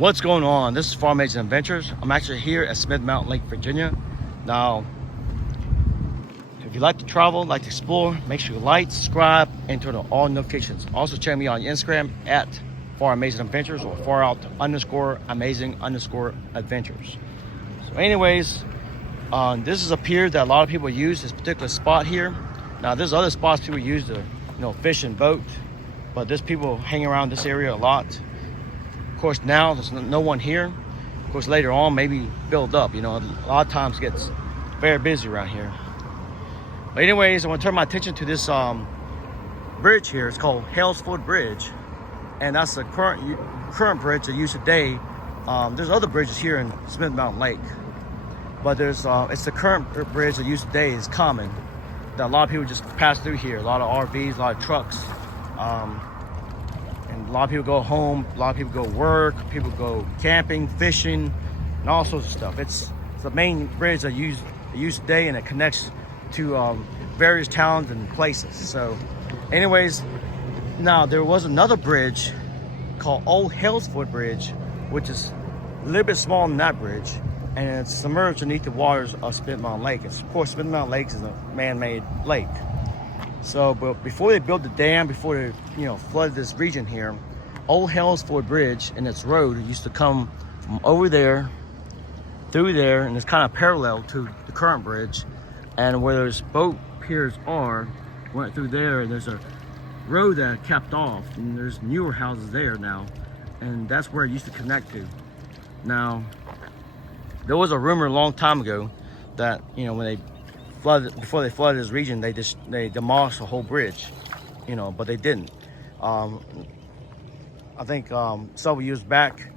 What's going on? This is Farm Agent Adventures. I'm actually here at Smith Mountain Lake, Virginia. Now, if you like to travel, like to explore, make sure you like, subscribe, and turn on all notifications. Also check me on Instagram at Farm Agent Adventures or farout_amazing_adventures. So anyways, this is a pier that a lot of people use, this particular spot here. Now there's other spots people use to fish and boat, but there's people hang around this area a lot. Of course, now there's no one here. Of course, later on, maybe build up. A lot of times it gets very busy around here. But anyways, I want to turn my attention to this bridge here. It's called Hales Ford Bridge, and that's the current bridge they use today. There's other bridges here in Smith Mountain Lake, but it's the current bridge they use today is common. That a lot of people just pass through here. A lot of RVs, a lot of trucks. And a lot of people go home, a lot of people go work, people go camping, fishing, and all sorts of stuff. It's the main bridge they use today, and it connects to various towns and places. So anyways, now there was another bridge called Old Hales Ford Bridge, which is a little bit smaller than that bridge, and it's submerged beneath the waters of Smith Mountain Lake. Of course, Smith Mountain Lake is a man-made lake. So, but before they built the dam, before they, flooded this region here, Old Hales Ford Bridge and its road used to come from over there, through there, and it's kind of parallel to the current bridge. And where those boat piers went through there, and there's a road that capped off, and there's newer houses there now, and that's where it used to connect to. Now, there was a rumor a long time ago that, when before they flooded this region, they demolished the whole bridge, but they didn't. I think several years back,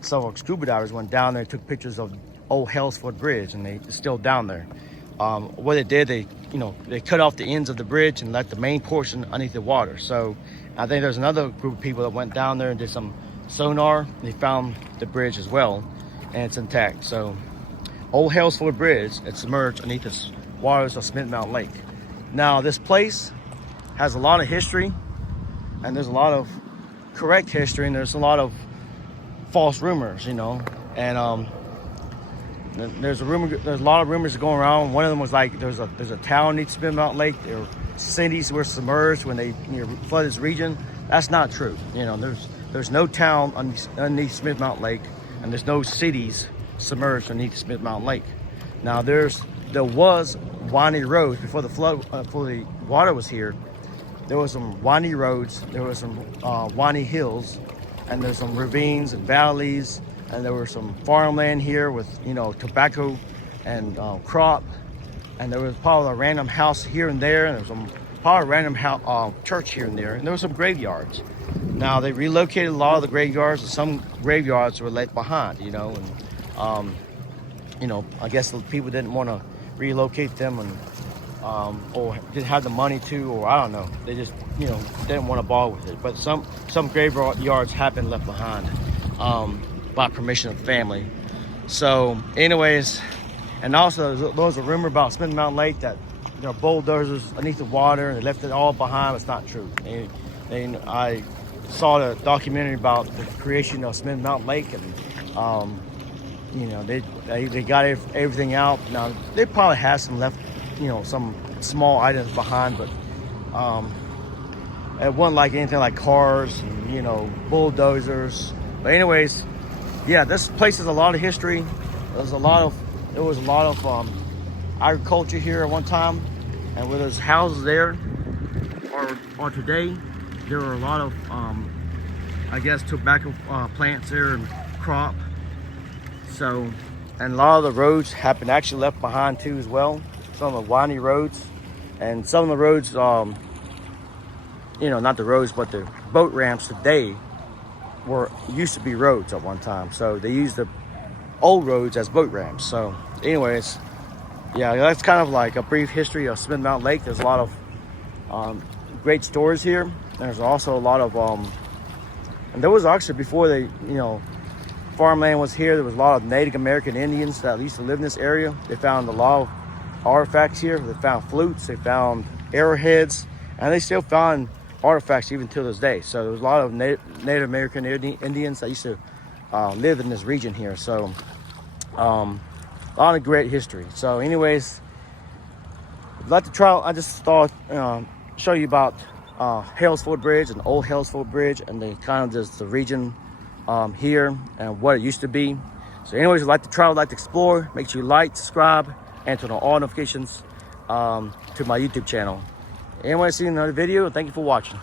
several scuba divers went down there and took pictures of Old Hales Ford Bridge, and it's still down there. What they did, they cut off the ends of the bridge and left the main portion underneath the water. So I think there's another group of people that went down there and did some sonar, and they found the bridge as well, and it's intact. So Old Hales Ford Bridge, it's submerged underneath the waters of Smith Mountain Lake. Now this place has a lot of history, and there's a lot of correct history, and there's a lot of false rumors, and there's a lot of rumors going around. One of them was like there's a town underneath Smith Mountain Lake. There were cities were submerged when they flooded this region. That's not true. There's no town underneath Smith Mountain Lake, and there's no cities submerged underneath Smith Mountain Lake. Now there was windy roads before the flood, before the water was here. There was some windy roads, there was some windy hills, and there's some ravines and valleys, and there was some farmland here with tobacco and crop, and there was probably a random house here and there, and there was probably a random church here and there, and there were some graveyards. Now they relocated a lot of the graveyards, and some graveyards were left behind, I guess the people didn't want to relocate them, and or didn't have the money to, or I don't know. They just didn't want to bother with it. But some graveyards have been left behind by permission of the family. So anyways, and also there was a rumor about Smith Mountain Lake that there are bulldozers underneath the water and they left it all behind. It's not true. I saw the documentary about the creation of Smith Mountain Lake, and they got everything out. Now they probably have some left, some small items behind, but it wasn't like anything like cars and bulldozers. But anyways, yeah, this place has a lot of history. There was a lot of agriculture here at one time, and where there's houses there, or today, there were a lot of I guess tobacco plants there and crop. So, and a lot of the roads have been actually left behind too as well. Some of the windy roads, and some of the roads, not the roads, but the boat ramps today used to be roads at one time. So they used the old roads as boat ramps. So anyways, yeah, that's kind of like a brief history of Smith Mountain Lake. There's a lot of great stories here. There's also a lot of, and there was actually before they, farmland was here, there was a lot of Native American Indians that used to live in this area. They found a lot of artifacts here. They found flutes, they found arrowheads, and they still found artifacts even to this day. So there was a lot of Native American Indians that used to lived in this region here. So a lot of great history. So anyways, if you'd like to try, I just thought show you about Hales Ford Bridge and Old Hales Ford Bridge, and the kind of just the region here and what it used to be. So anyways, if you'd like to travel, like to explore, make sure you like, subscribe, and turn on all notifications to my YouTube channel. Anyway, see you in another video, and thank you for watching.